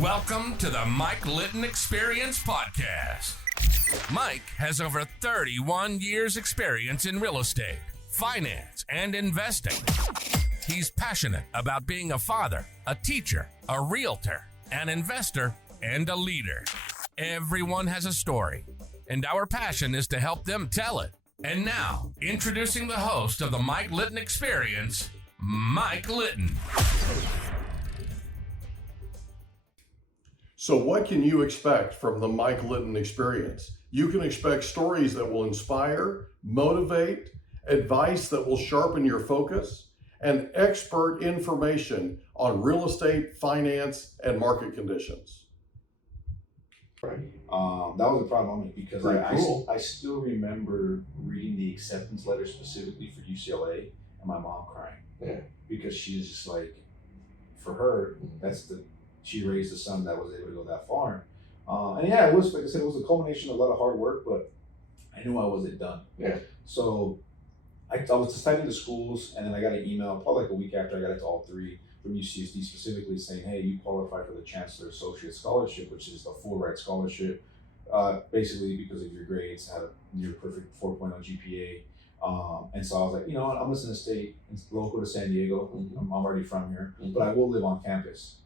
Welcome to the Mike Litton Experience Podcast. Mike has over 31 years experience in real estate, finance, and investing. He's passionate about being a father, a teacher, a realtor, an investor, and a leader. Everyone has a story, and our passion is to help them tell it. And now, introducing the host of the Mike Litton Experience, Mike Litton. So what can you expect from the Mike Litton Experience? You can expect stories that will inspire, motivate, advice that will sharpen your focus, and expert information on real estate, finance, and market conditions. Right. That was a problem on me because Cool. I still remember reading the acceptance letter specifically for UCLA and my mom crying. Yeah. Because she's just like, for her, she raised a son that was able to go that far. And yeah, it was, like I said, it was a culmination of a lot of hard work, but I knew I wasn't done. Yeah. So I was just typing to schools, and then I got an email probably like a week after I got it to all three from UCSD specifically saying, hey, you qualify for the Chancellor Associate Scholarship, which is a full ride scholarship, basically because of your grades, had a near perfect 4.0 GPA. And so I was like, you know what, I'm just gonna stay local to San Diego. Mm-hmm. I'm already from here, Mm-hmm. but I will live on campus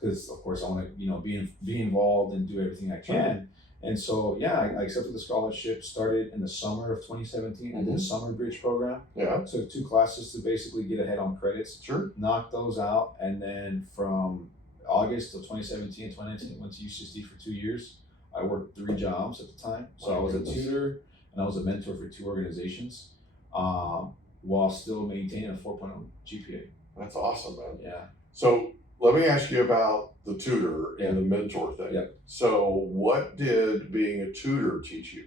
because of course I want to, be involved and do everything I can. And so, yeah, I accepted the scholarship, started in the summer of 2017. I did a summer bridge program. Yeah. Took 2 classes to basically get ahead on credits. Sure. Knocked those out. And then from August of 2017 and 2019, went to UCSD for 2 years. I worked 3 jobs at the time. So I was a tutor and I was a mentor for 2 organizations while still maintaining a 4.0 GPA. That's awesome, man. Yeah. So let me ask you about the tutor and the mentor thing. Yeah. So what did being a tutor teach you?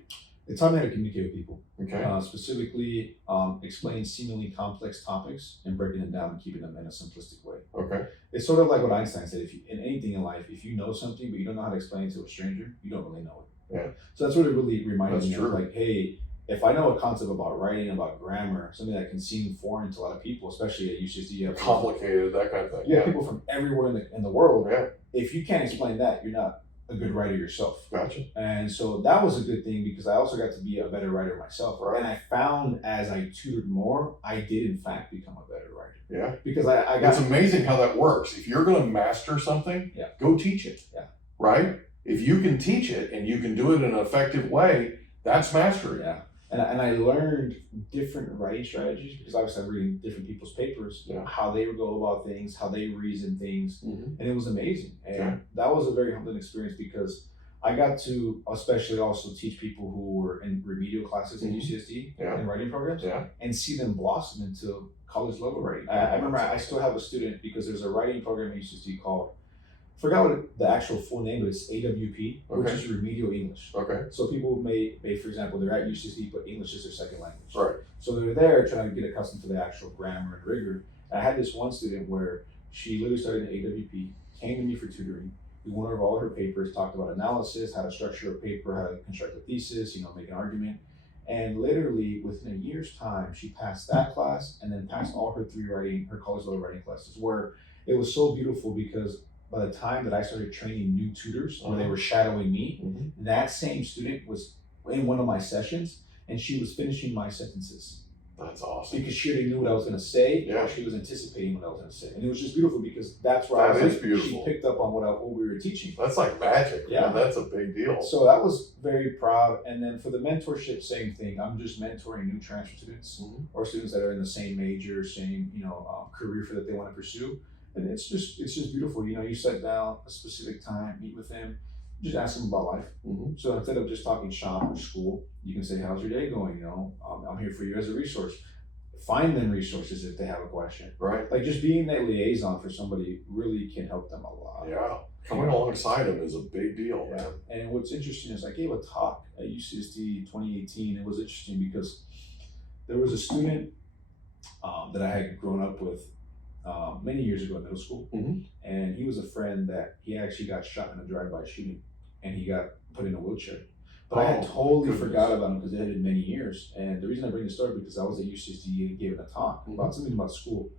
It taught me how to communicate with people. Okay. Specifically, explain seemingly complex topics and breaking them down and keeping them in a simplistic way. Okay. It's sort of like what Einstein said: if you, in anything in life, if you know something but you don't know how to explain it to a stranger, you don't really know it. Yeah. So that's what it really reminded That's me true. of. Like, hey, if I know a concept about writing, about grammar, something that can seem foreign to a lot of people, especially at UCSD, you have Complicated, that kind of thing. you have people from everywhere in the world. Yeah. If you can't explain that, you're not a good writer yourself. Gotcha. And so that was a good thing because I also got to be a better writer myself. Right. And I found as I tutored more, I did in fact become a better writer. Yeah. Because I got It's amazing how that works. If you're going to master something, Yeah. go teach it. Yeah. Right? If you can teach it and you can do it in an effective way, that's mastery. Yeah. And I learned different writing strategies because obviously I'm reading different people's papers, Yeah. how they go about things, how they reason things. Mm-hmm. And it was amazing. And Okay. that was a very humbling experience because I got to especially also teach people who were in remedial classes in UCSD Yeah. and writing programs Yeah. and see them blossom into college level writing. I remember I still have a student because there's a writing program at UCSD called, I forgot what the actual full name is, AWP, which Okay. is remedial English. Okay. So people may, for example, they're at UCSD, but English is their second language. Right. So they're there trying to get accustomed to the actual grammar and rigor. And I had this one student where she literally started in AWP, came to me for tutoring. We went over all her papers, talked about analysis, how to structure a paper, how to construct a thesis, make an argument. And literally within a year's time, she passed that class and then passed all her her college level writing classes, where it was so beautiful because by the time that I started training new tutors where they were shadowing me, Mm-hmm. that same student was in one of my sessions and she was finishing my sentences That's awesome. because she already knew what I was going to say. Yeah. Or she was anticipating what I was going to say. And it was just beautiful because that's where That I was is beautiful. She picked up on what we were teaching. That's like magic. Yeah. Man. That's a big deal. So I was very proud. And then for the mentorship, same thing. I'm just mentoring new transfer students Mhm. or students that are in the same major, same career that they want to pursue. And it's just beautiful. You sit down a specific time, meet with them, just ask them about life. Mhm. So instead of just talking shop or school, you can say, "How's your day going?" I'm here for you as a resource. Find them resources if they have a question. Right. Like just being that liaison for somebody really can help them a lot. Yeah. Coming alongside them is a big deal, Yeah. man. And what's interesting is I gave a talk at UCSD 2018. It was interesting because there was a student that I had grown up with many years ago in middle school. Mhm. And he was a friend that he actually got shot in a drive-by shooting and he got put in a wheelchair. But I had Oh, totally goodness. forgot about him because it had been many years. And the reason I bring this story because I was at UCSD and gave a talk Mhm. about something about school.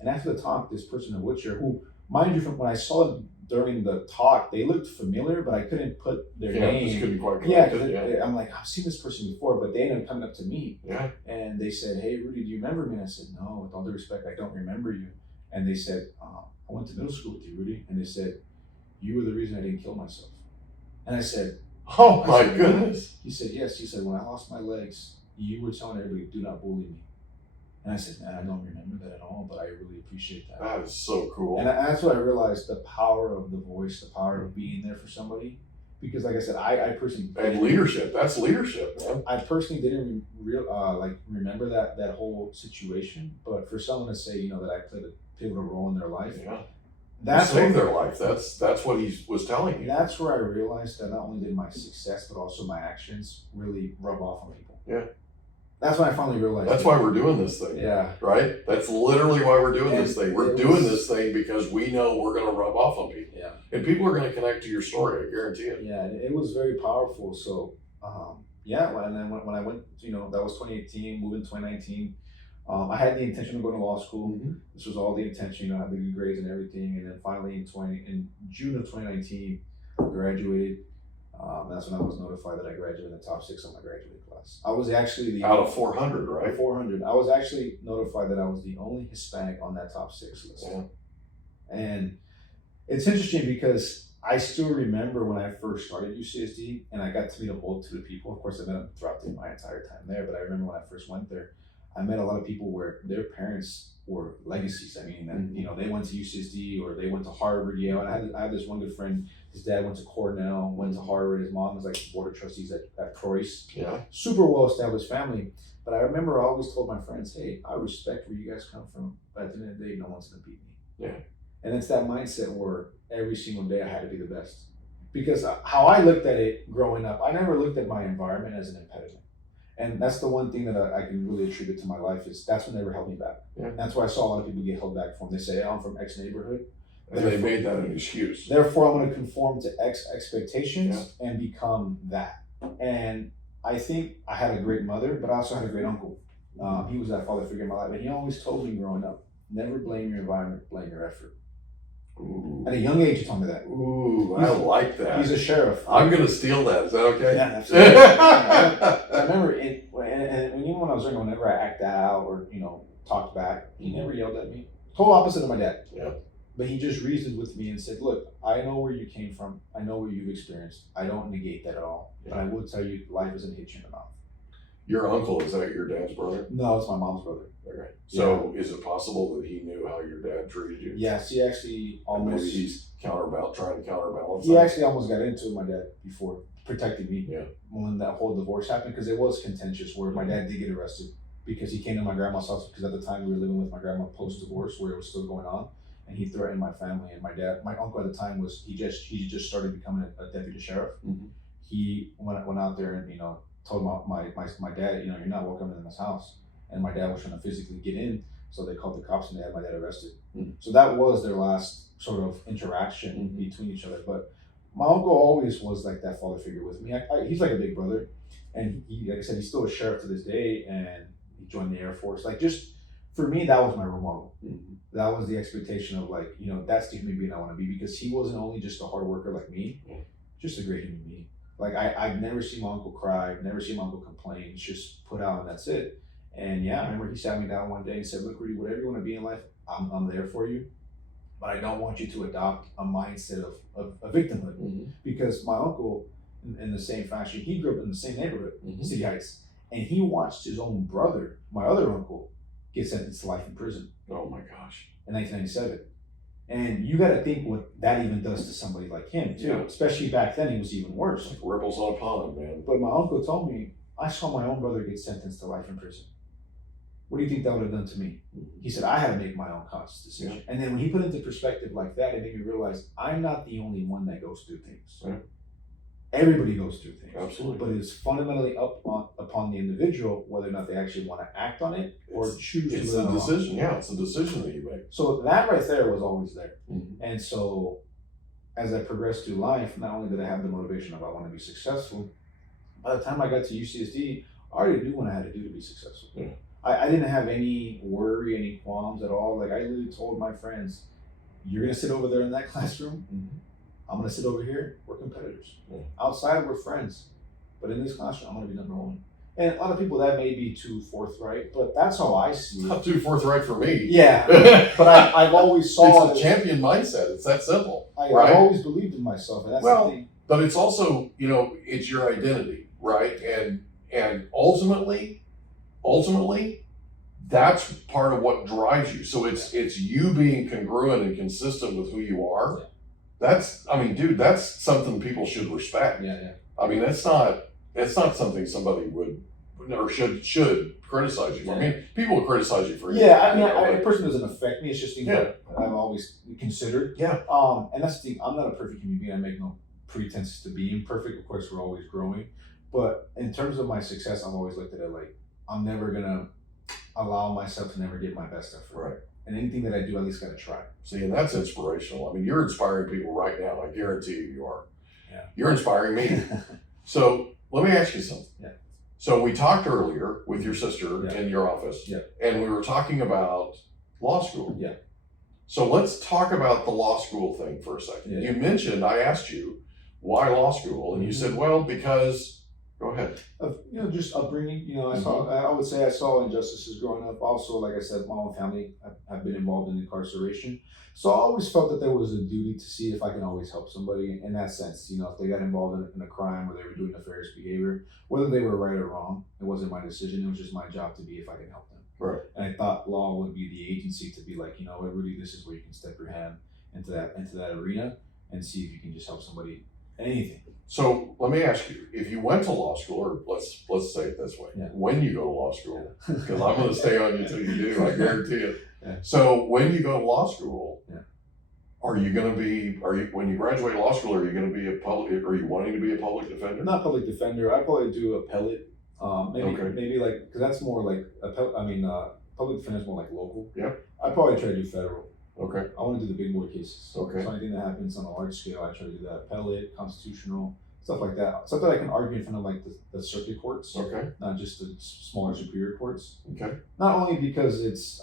And after the talk, this person in a wheelchair, who, mind you, from when I saw him during the talk, they looked familiar, but I couldn't put their name. Just couldn't quite Yeah, connect it. I'm like, I've seen this person before, but they ended up coming up to me. Yeah. And they said, "Hey, Rudy, do you remember me?" And I said, "No, with all due respect, I don't remember you." And they said, "I went to middle school with you, Rudy." And they said, "You were the reason I didn't kill myself." And I said, "Oh my goodness." He said, "Yes." He said, "When I lost my legs, you were telling everybody, do not bully me." And I said, "Man, I don't remember that at all, but I really appreciate that." That is so cool. And that's what I realized, the power of the voice, the power of being there for somebody. Because like I said, I personally... And leadership, that's leadership, man. I personally didn't remember that whole situation, but for someone to say, that I played a pivotal role in their life. Yeah. That saved their life. That's what he was telling you. That's where I realized that not only did my success, but also my actions really rub off on people. Yeah. That's when I finally realized. That's why we're doing this thing. Yeah. Right? That's literally why we're doing this thing. We're doing this thing because we know we're going to rub off on people. Yeah. And people are going to connect to your story, I guarantee it. Yeah, it was very powerful. So, and then when I went, that was 2018, moving 2019. I had the intention of going to law school. Mm-hmm. This was all the intention, I had the good grades and everything. And then finally in June of 2019, I graduated. That's when I was notified that I graduated in the top 6 of my graduating class. I was actually out of 400, right? 400. I was actually notified that I was the only Hispanic on that top 6 list. Yeah. And it's interesting because I still remember when I first started UCSD, and I got to meet a multitude of people. Of course, I met them throughout my entire time there, but I remember when I first went there, I met a lot of people where their parents were legacies. I mean, they went to UCSD or they went to Harvard, Yale. And I had this one good friend. His dad went to Cornell, went to Harvard. His mom was like board of trustees at Preuss. Yeah. Super well-established family. But I remember I always told my friends, "Hey, I respect where you guys come from, but at the end of the day, no one's gonna beat me." Yeah. And it's that mindset where every single day I had to be the best. Because how I looked at it growing up, I never looked at my environment as an impediment. And that's the one thing that I can really attribute to my life is that's what never held me back. Yeah. That's why I saw a lot of people get held back from. They say, "I'm from X neighborhood." And they made that an excuse. Therefore, I'm going to conform to X expectations and become that. And I think I had a great mother, but I also had a great uncle. He was that father figure in my life. And he always told me growing up, never blame your environment, blame your effort. Ooh. At a young age, he told me that. Ooh, I like that. He's a sheriff. I'm going to steal that. Is that okay? Yeah, absolutely. I remember even when I was younger, whenever I acted out or, talked back, he never yelled at me. Total opposite of my dad. Yeah. But he just reasoned with me and said, "Look, I know where you came from. I know what you've experienced. I don't negate that at all. Yeah. But I will tell you, life isn't hit you in the mouth." Your uncle, is that your dad's brother? No, it's my mom's brother. Okay. So is it possible that he knew how your dad treated you? Yes, he actually almost... Maybe he's trying to counterbalance He that? actually almost got into it with my dad before, protecting me. Yeah. When that whole divorce happened, because it was contentious where my dad did get arrested because he came to my grandma's house because at the time we were living with my grandma post-divorce where it was still going on. And he threatened my family and my uncle at the time was, he just started becoming a deputy sheriff. Mm-hmm. He went out there and, told my dad, "You're not welcome in this house." And my dad was trying to physically get in. So they called the cops and they had my dad arrested. Mm-hmm. So that was their last sort of interaction between each other. But my uncle always was like that father figure with me. He's like a big brother. And he, like I said, he's still a sheriff to this day and he joined the Air Force. Like just, for me, that was my role model. Mm-hmm. That was the expectation of like, that's the human being I want to be because he wasn't only just a hard worker like me, just a great human being. Like I've never seen my uncle cry, I've never seen my uncle complain. It's just put out and that's it. And I remember he sat me down one day and said, "Look, Rudy, whatever you want to be in life, I'm there for you. But I don't want you to adopt a mindset of victimhood." Mm-hmm. Because my uncle, in the same fashion, he grew up in the same neighborhood, City Heights, and he watched his own brother, my other uncle, get sentenced to life in prison. Oh my gosh. In 1997. And you got to think what that even does to somebody like him, too. Yeah. Especially back then, it was even worse. Like ripples on a pond, man. But my uncle told me, "I saw my own brother get sentenced to life in prison. What do you think that would have done to me?" He said, "I had to make my own conscious decision." Yeah. And then when he put it into perspective like that, it made me realize I'm not the only one that goes through things. Yeah. Everybody goes through things. Absolutely. But it's fundamentally upon the individual whether or not they actually want to act on it or choose to. It's a decision. Yeah, it's a decision that you make. So that right there was always there. Mm-hmm. And so as I progressed through life, not only did I have the motivation of I want to be successful, by the time I got to UCSD, I already knew what I had to do to be successful. Yeah. I didn't have any worry, any qualms at all. Like I literally told my friends, you're going to sit over there in that classroom. I'm going to sit over here. We're competitors. Outside, we're friends. But in this classroom, I'm going to be number one. And a lot of people, that may be too forthright, but that's how I see it. Not too forthright for me. Yeah. But I've always saw it's a champion mindset. It's that simple. I've right? always believed in myself. And that's the thing. But it's also, it's your identity, right? And ultimately, that's part of what drives you. So it's you being congruent and consistent with who you are. Yeah. That's something people should respect. Yeah. I mean, that's not something somebody would or should criticize you for. I mean, people will criticize you for anything. Yeah, a person doesn't affect me. It's just things that I've always considered. Yeah. And that's the thing. I'm not a perfect human being. I make no pretense to being perfect. Of course, we're always growing. But in terms of my success, I've always looked at it like I'm never gonna allow myself to never give my best effort. Right. And anything that I do, at least gotta try. See, and that's inspirational. I mean, you're inspiring people right now. I guarantee you are. Yeah. You're inspiring me. So let me ask you something. Yeah. So we talked earlier with your sister in your office. Yeah. And we were talking about law school. Yeah. So let's talk about the law school thing for a second. Yeah. You mentioned, I asked you, why law school? And you said, well, because, go ahead. Just upbringing. I would say I saw injustices growing up. Also, like I said, my own family, I've been involved in incarceration. So I always felt that there was a duty to see if I can always help somebody in that sense. If they got involved in a crime or they were doing nefarious behavior, whether they were right or wrong, it wasn't my decision. It was just my job to be if I can help them. Right. And I thought law would be the agency to be like, Rudy, this is where you can step your hand into that arena and see if you can just help somebody. Anything. So let me ask you, if you went to law school, or let's say it this way, when you go to law school, because I'm going to stay on you till you do, I guarantee it. Yeah. So when you go to law school, when you graduate law school, are you going to be are you wanting to be a public defender? Not public defender. I probably do appellate. Maybe because that's more like public defender is more like local. Yeah. I probably try to do federal. Okay. I want to do the big boy cases. Okay. So anything that happens on a large scale, I try to do that. Appellate, constitutional, stuff like that. Stuff that I can argue in front of like the circuit courts. Okay. Not just the smaller superior courts. Okay. Not only because it's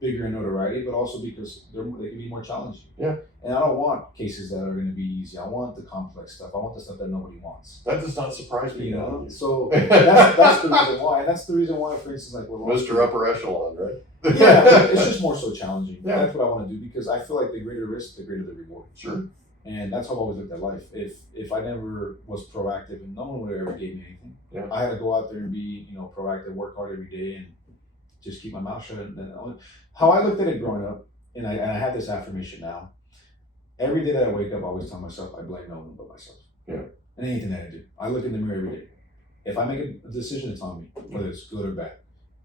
bigger in notoriety, but also because they can be more challenging. Yeah. And I don't want cases that are going to be easy. I want the complex stuff. I want the stuff that nobody wants. That does not surprise me. So that's the reason why. And that's the reason why, for instance, like Mr. Upper Echelon, right? Yeah, it's just more so challenging. Yeah. That's what I want to do because I feel like the greater risk, the greater the reward. Sure. And that's how I've always looked at life. If I never was proactive, and no one would ever give me anything. Yeah. I had to go out there and be, proactive, work hard every day, and just keep my mouth shut. And how I looked at it growing up, and I have this affirmation now. Every day that I wake up, I always tell myself I blame no one but myself. Yeah. And anything that I do, I look in the mirror every day. If I make a decision, it's on me, whether it's good or bad.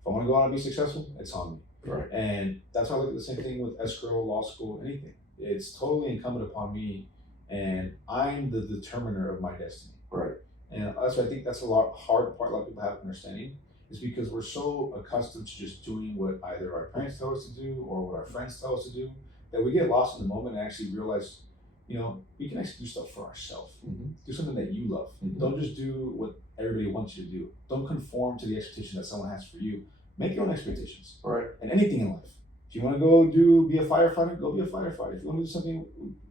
If I want to go out and be successful, it's on me. Right. And that's why I look at the same thing with escrow, law school, anything. It's totally incumbent upon me, and I'm the determiner of my destiny. Right. And that's why I think that's hard part a lot of people have understanding, is because we're so accustomed to just doing what either our parents tell us to do or what our friends tell us to do, that we get lost in the moment and actually realize, we can actually do stuff for ourselves. Mm-hmm. Do something that you love. Mm-hmm. Don't just do what everybody wants you to do. Don't conform to the expectation that someone has for you. Make your own expectations. Right. And anything in life. If you want to go be a firefighter, go be a firefighter. If you want to do something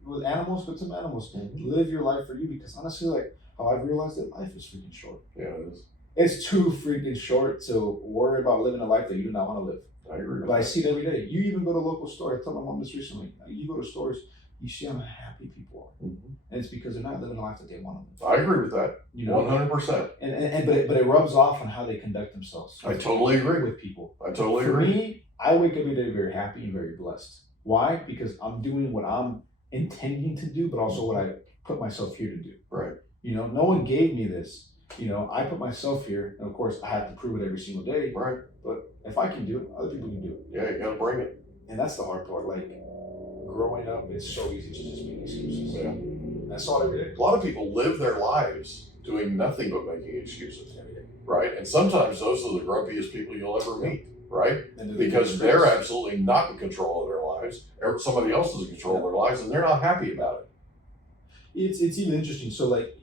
with animals, go to some animals. Mm-hmm. Live your life for you, because honestly, like how I've realized that life is freaking short. Yeah, it is. It's too freaking short to worry about living a life that you do not want to live. I agree. But I see it every day. You even go to a local store. I told my mom this recently. You go to stores, you see how happy people are. Mm-hmm. And it's because they're not living a life that they want to live. I agree with that. 100%. But it rubs off on how they conduct themselves. I totally agree with people. I totally agree. For me, I wake up every day very happy and very blessed. Why? Because I'm doing what I'm intending to do, but also what I put myself here to do. Right. No one gave me this. I put myself here, and of course I have to prove it every single day. Right. But if I can do it, other people can do it. Yeah, you gotta bring it. And that's the hard part. Like growing up, it's so easy to just make excuses. Yeah. I saw it every day. A lot of people live their lives doing nothing but making excuses. Right. And sometimes those are the grumpiest people you'll ever meet. Right? Because they're absolutely not in control of their lives. Somebody else is in control of their lives, and they're not happy about it. It's even interesting. So like,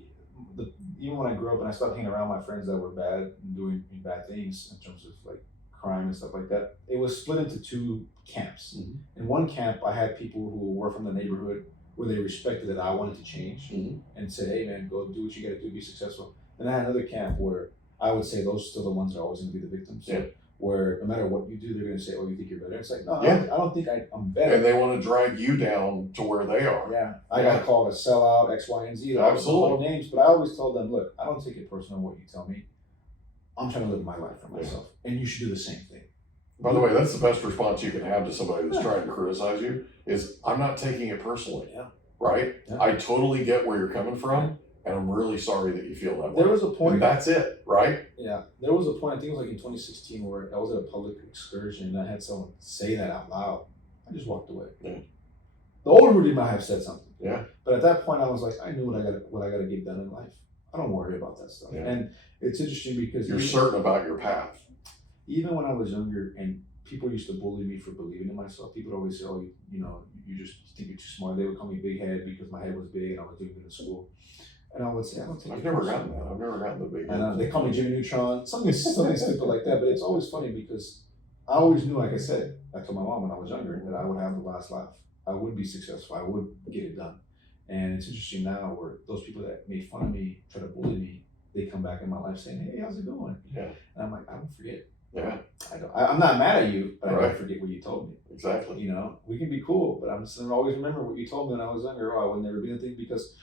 even when I grew up and I started hanging around my friends that were bad and doing bad things in terms of like crime and stuff like that, it was split into two camps. Mm-hmm. In one camp, I had people who were from the neighborhood where they respected that I wanted to change and said, hey man, go do what you got to do, be successful. And I had another camp where I would say those are still the ones that are always going to be the victims. Yeah. Where no matter what you do, they're going to say, oh, you think you're better. It's like, no, Yeah. I don't think I'm better. And they want to drag you down to where they are. Yeah. I got called a sellout, X, Y, and Z. All names, but I always told them, look, I don't take it personal what you tell me. I'm trying to live my life for myself. And you should do the same thing. By the way, that's the best response you can have to somebody that's trying to criticize you is, I'm not taking it personally. Yeah. Right? Yeah. I totally get where you're coming from, and I'm really sorry that you feel that way. There was a point. And that's it, right? Yeah. There was a point, I think it was like in 2016, where I was at a public excursion and I had someone say that out loud. I just walked away. Yeah. The older Rudy might have said something. Yeah. But at that point, I was like, I knew what I got to get done in life. I don't worry about that stuff. Yeah. And it's interesting because You're certain about your path. Even when I was younger and people used to bully me for believing in myself, people would always say, oh, you just think you're too smart. They would call me big head because my head was big and I was doing good in school. And I would say, I don't think I've never gotten that. I've never gotten the big head. And they call me Jimmy Neutron, something stupid like that. But it's always funny because I always knew, like I said, I told my mom when I was younger that I would have the last laugh. I would be successful. I would get it done. And it's interesting now where those people that made fun of me, try to bully me, they come back in my life saying, hey, how's it going? Yeah. And I'm like, I don't forget. Yeah. I'm not mad at you, but I Right. don't forget what you told me. Exactly. We can be cool, but I'm just gonna always remember what you told me when I was younger. Oh, I would never be anything, because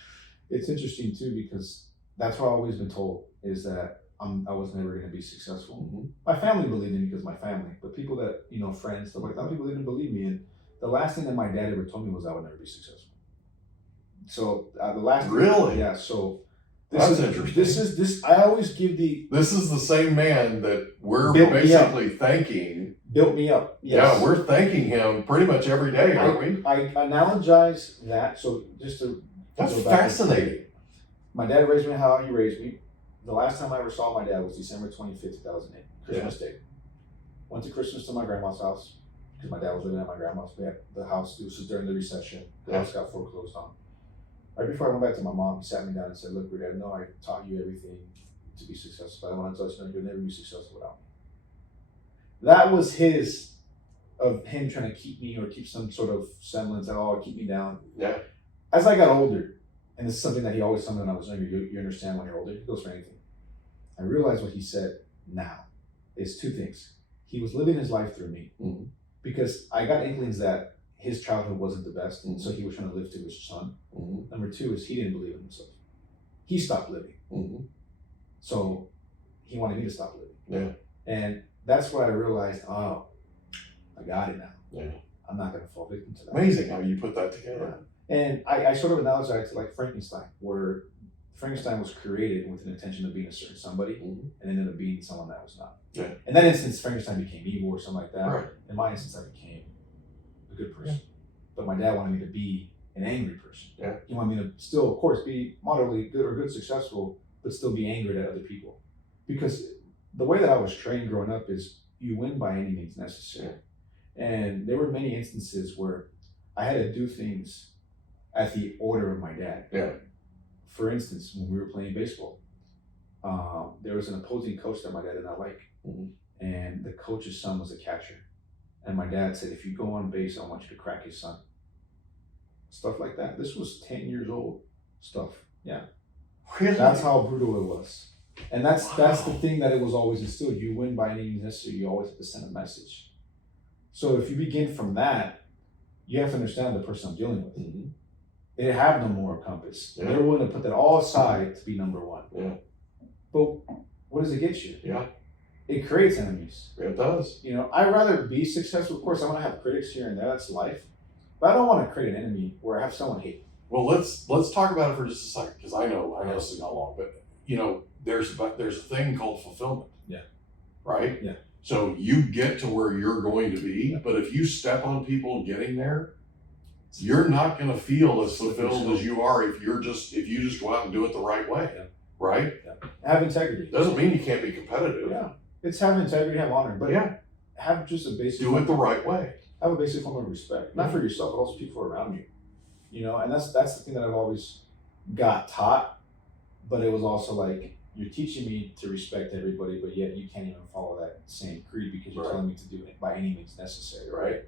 it's interesting too, because that's what I've always been told is that I was never gonna be successful. Mm-hmm. My family believed in me because my family, but people that, friends, stuff like that, people didn't believe me. And the last thing that my dad ever told me was I would never be successful. So the last Really? thing, yeah. So That's interesting. This I always give This is the same man that we're Built me up. basically thanking. built me up. Yes. Yeah, we're thanking him pretty much every day, aren't we? I analogize that. So just to That's go back, fascinating. my dad raised me how he raised me. The last time I ever saw my dad was December 25th, 2008, Christmas Day. Went to Christmas to my grandma's house because my dad was living at my grandma's. We had the house. This was during the recession. The house got foreclosed on. Right before I went back to my mom, he sat me down and said, look, Rudy, I know I taught you everything to be successful, but I want to let you know you'll never be successful without me. That was him trying to keep me or keep some sort of semblance of, keep me down. Yeah. As I got older, and this is something that he always told me when I was younger, you understand when you're older, it goes for anything. I realized what he said now is two things. He was living his life through me because I got inklings that his childhood wasn't the best, and so he was trying to live to his son. Number two is he didn't believe in himself. He stopped living. So he wanted me to stop living. Yeah. And that's where I realized, oh, I got it now. Yeah. I'm not going to fall victim to that. Amazing how you put that together. And I sort of analogize it to like Frankenstein, where Frankenstein was created with an intention of being a certain somebody and ended up being someone that was not. Yeah. In that instance, Frankenstein became evil or something like that. Right. In my instance, I became a good person. But my dad wanted me to be an angry person. Yeah. He wanted me to still, of course, be moderately good or good successful, but still be angry at other people. Because the way that I was trained growing up is you win by any means necessary. And there were many instances where I had to do things at the order of my dad. Yeah. For instance, when we were playing baseball, there was an opposing coach that my dad did not like. And the coach's son was a catcher. And my dad said, if you go on base, I want you to crack his son. Stuff like that. This was 10 years old stuff. Yeah. Really? That's how brutal it was. And that's the thing that it was always instilled. You win by any means necessary. You always have to send a message. So if you begin from that, you have to understand the person I'm dealing with. They have no moral compass. They're willing to put that all aside to be number one. Yeah. But what does it get you? Yeah. It creates enemies. It does. I'd rather be successful. Of course, I want to have critics here and there. That's life. But I don't want to create an enemy where I have someone hate me. Well, let's talk about it for just a second, because I know this is not long, but there's a thing called fulfillment. Yeah. Right? Yeah. So you get to where you're going to be, but if you step on people getting there, you're not going to feel as fulfilled as you are if you just go out and do it the right way. Yeah. Right? Yeah. Have integrity. Doesn't mean you can't be competitive. Yeah. It's have integrity, have honor, but have just a basic. Do it the right way. Have a basic form of respect, not for yourself, but also people around you. And that's the thing that I've always got taught. But it was also like, you're teaching me to respect everybody, but yet you can't even follow that same creed because you're telling me to do it by any means necessary, right?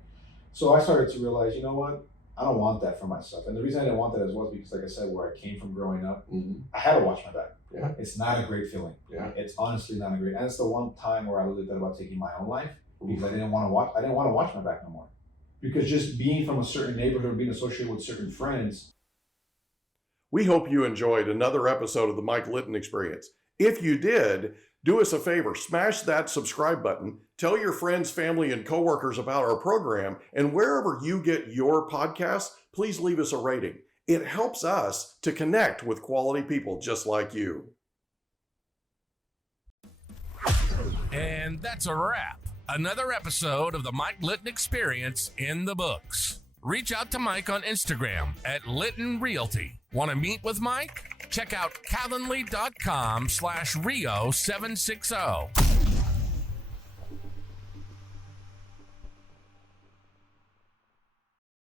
So I started to realize, you know what? I don't want that for myself. And the reason I didn't want that as well is because, like I said, where I came from growing up, I had to watch my back. Yeah. It's not a great feeling. Yeah. It's honestly not a great. And it's the one time where I really thought about taking my own life because I didn't want to watch my back no more. Because just being from a certain neighborhood, being associated with certain friends. We hope you enjoyed another episode of the Mike Litton Experience. If you did, do us a favor, smash that subscribe button, tell your friends, family, and coworkers about our program, and wherever you get your podcasts, please leave us a rating. It helps us to connect with quality people just like you. And that's a wrap. Another episode of the Mike Litton Experience in the books. Reach out to Mike on Instagram at Litton Realty. Want to meet with Mike? Check out calendly.com/Rio760.